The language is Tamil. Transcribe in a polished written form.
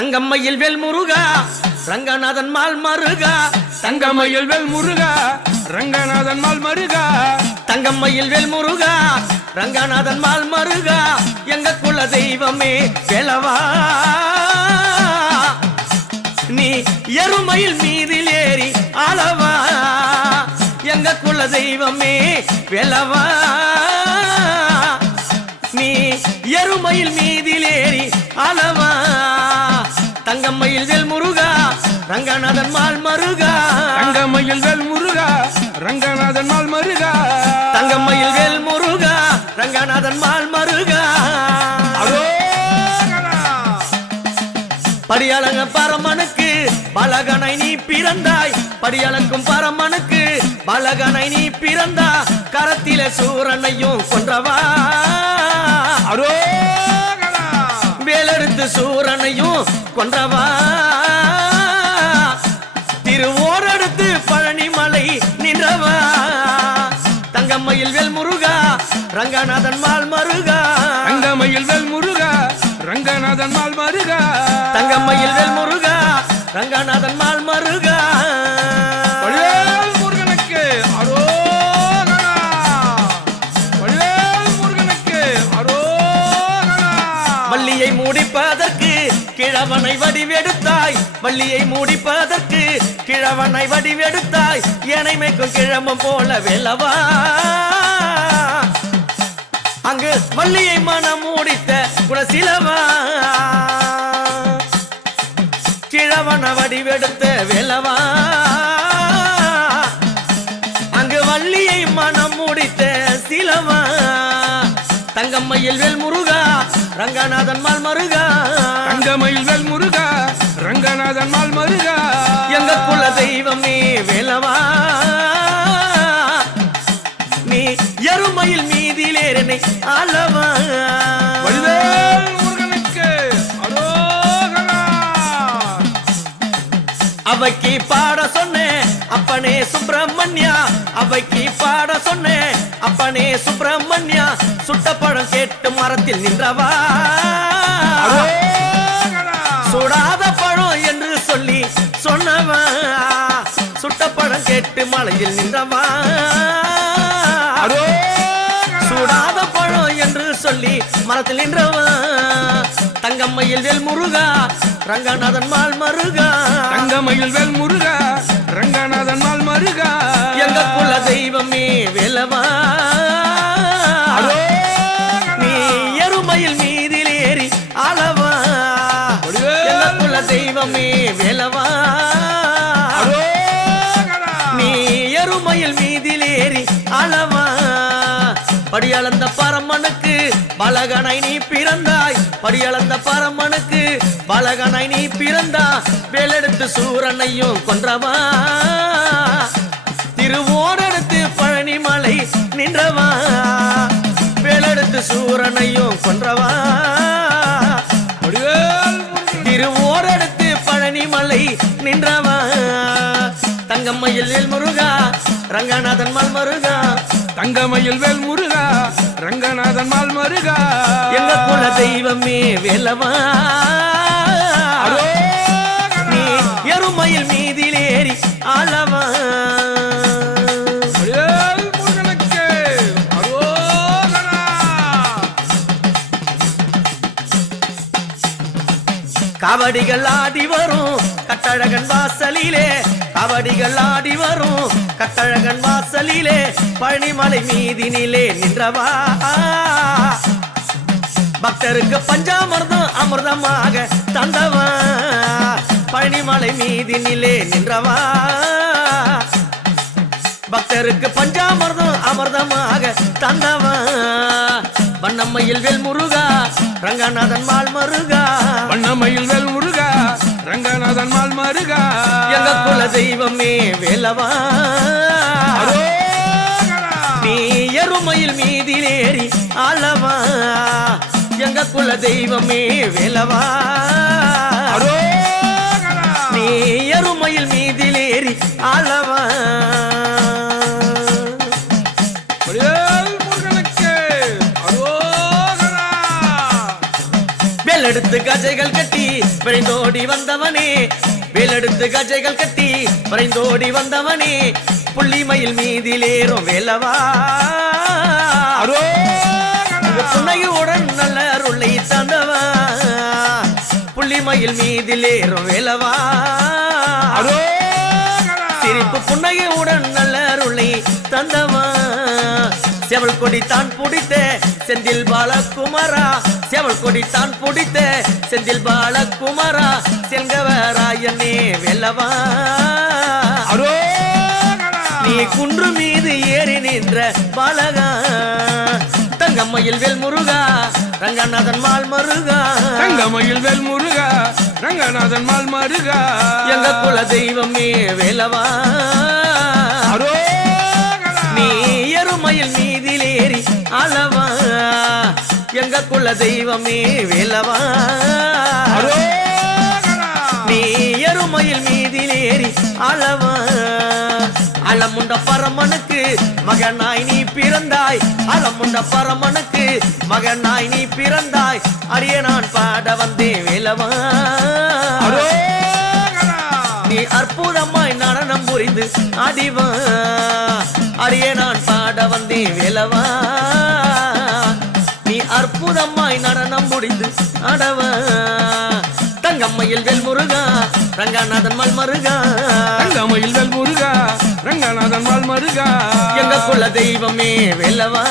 தங்கம்மையில் வேல் முருகா ரங்கநாதன் மால் மருகா. தங்கம்மையில் வேல் முருகா ரங்கநாதன் மால் மருகா. தங்கம்மையில் வேல் முருகா ரங்கநாதன் மால் மருகா. எங்க குல தெய்வமே வேலவா, நீ எருமையில் மீதில் ஏறி ஆளவா. எங்க குல தெய்வமே வேலவா, நீ எருமையில் மீதில் ஏறி ஆளவா. தங்கம்மையில் வேல் முருகா ரங்கநாதன் மால் மருகா. தங்கம்மையில் வேல் முருகா ரங்கநாதன் மால் மருகா. தங்கம்மையில் வேல் முருகா ரங்கநாதன் மால் மருகா. படியாளங்க பரமனுக்கு பலகனை நீ பிறந்தாய். படியாளக்கும் பரமனுக்கு பலகனை நீ பிறந்தா. கரத்தில சூரனையும் கொன்றவா, வேலெடுத்து சூரனையும் கொன்றவா. திருவோரெடுத்து பழனிமலை நின்றவா. தங்கம்மையில் வேல் முருகா ரங்கநாதன் மால் மருகா. தங்கம்மையில் வேல் முருகா ரங்கநாதன் மால் மருகா. தங்கம்மையில் வேல் முருகா ரங்கநாதன் மால் மருகா. முருகனுக்கு அரோகரா, முருகனுக்கு அரோகரா. வள்ளியை மூடிப்பதற்கு கிழவனை வடிவெடுத்தாய். வள்ளியை மூடிப்பதற்கு கிழவனை வடிவெடுத்தாய். எனைமைக்கும் கிழமும் போல வேலவா, அங்கு வள்ளியை மனம் மூடித்த குணசிலவா. கிழவன வடிவெடுத்த வேலவா, அங்கு வள்ளியை மனம் மூடித்த சிலவா. தங்கம்மையில் வேல் முருகா ரங்கநாதன் மால் மருகா. தங்கம்மையில் வேல் முருகா ரங்கநாதன் மால் மருகா. எங்க குல தெய்வமே வேலவா, நீ எருமையில் மீதிலேறனை ஆளவா. முருகனுக்கு அரோகரா. அவைக்கு பாட சொன்னேன் அப்பனே சுப்பிரமணியா. அவைக்கு பாட சொன்னேன் அப்பனே சுப்பிரமணியா. சுட்ட பழம் கேட்டு மரத்தில் நின்றவா, சுடாத பழம் என்று சொல்லி சொன்னவா. சுட்ட பழம் கேட்டு மலையில் நின்றவா, சுடாத பழம் என்று சொல்லி மரத்தில் நின்றவா. தங்கம்மையில் வேல் முருகா ரங்கநாதன் மால் மருகா. தங்கம்மையில் வேல் முருகா ரங்கநாதன் மால் மருகா. எங்க குல தெய்வமே வேலவா, நீ எருமையில் மீதில் ஏறி ஆளவா. எங்க குல தெய்வமே வேலவா, நீ எருமையில் மீதில் ஏறி ஆளவா. படியளந்த பரமனுக்கு பலகனை நீ பிறந்தாய். படியளந்த பரமனுக்கு பலகனை நீ பிறந்தா. வேலெடுத்து சூரனையும் கொன்றவா, திருவோரெடுத்து பழனிமலை நின்றவா. வேலெடுத்து சூரனையும் கொன்றவா, திருவோரெடுத்து பழனிமலை நின்றவா. தங்கம்மையில் வேல் முருகா ரங்கநாதன் மால் மருகா. தங்கம்மையில் வேல் முருகா ரங்கநாதன் மால் மருகா. எங்க குல தெய்வமே வேலவா, நீ எருமையில் மீதில் ஏறி ஆளவா. முருகனுக்கு அரோகரா. காவடிகள் ஆடி வரும் கட்டழகன் வாசலிலே. காவடிகள் ஆடி வரும் கட்டழகன் வாசலிலே. பழனிமலை மீதினிலே நின்றவா, பக்தருக்கு பஞ்சாமிர்தம் அமிர்தமாக தந்தவா. பழனிமலை மீதினிலே நின்றவா, பக்தருக்கு பஞ்சாமிர்தம் அமிர்தமாக தந்தவா. வண்ணம்மையில் வேல் முருகா ரங்கநாதன் மால் மருகா. வண்ணம்மையில் வேல் முருகா ரங்கநாதன் மால் மருகா. எங்க குல தெய்வமே வேலவா, நீ எருமையில் மீதில் ஏறி ஆளவா. எங்க குல தெய்வமே வேலவா, நீ எருமையில் மீதில் ஏறி ஆளவா. வேலெடுத்து வேலெடுத்து கஜைகள் கட்டி விரைந்தோடி வந்தவனே, வேலெடுத்து கஜைகள் கட்டி விரைந்தோடி வந்தவனே, புள்ளிமயில் மீதிலேறும் வேலவா புன்னையுடன் நல்ல அருளை தந்தவா, புள்ளிமயில் மீதிலேறும் வேலவா சிரிப்பு புன்னையுடன் நல்ல அருளை தந்தவா, செவல் கொடி தான் பிடித்த செந்தில் பாலகுமாரா, செவல் கொடி தான் பிடித்த செந்தில் பாலகுமாரா, செல்கவராயனே வேலவா நீ குன்று மீது ஏறி நின்ற பாலகா, தங்கம்மையில் வேல் முருகா ரங்கநாதன் மால் மருகா, தங்கமயில் வேல் முருகா ரங்கநாதன் மால் மருகா, எங்க குல தெய்வமே வேலவா நீ எருமையில் மீதிலேறி அளவா, எங்க குல தெய்வமே வேலவா நீ எருமையில் மீதிலேறி அளவா, அளமுண்ட பரமனுக்கு மகனாய் நீ பிறந்தாய், அளமுண்ட பரமனுக்கு மகனாய் நீ பிறந்தாய், அரிய நான் பாட வந்தே வேலவா நீ அற்புதமாய் நடனம் புரிந்து ஆடிவா, அரிய நான் பாட வந்தே வேலவா நீ அற்புதமாய் நடனம் முடிந்து ஆடவா, தங்கம்மையில் வேல் முருகா ரங்கநாதன் மால் மருகா, தங்கமயில் வேல் முருகா ரங்கநாதன் மால் மருகா, எங்க குல தெய்வமே வேலவா